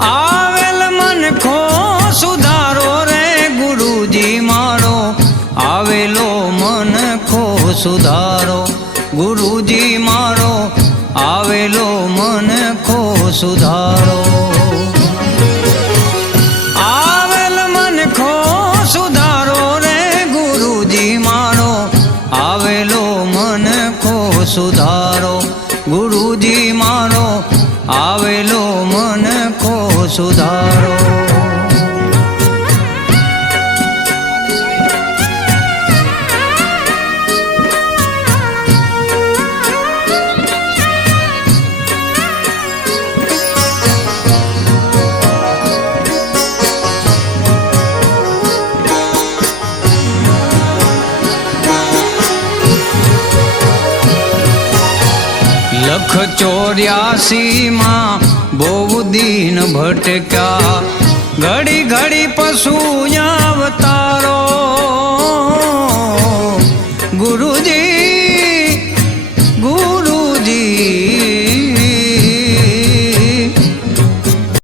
આવેલ મનખો સુધારો રે ગુરુજી મારો આવેલો મનખો સુધારો ગુરુજી મારો આવેલો મનખો સુધારો આવેલ મનખો સુધારો રે ગુરુજી મારો આવેલો મનખો સુધારો ગુરુજી મારો આવેલો મનખો સુધારો લખ 84 માં બહુ દીન ભટક્યા ઘડી ઘડી પશુ અવતારો ગુરુજી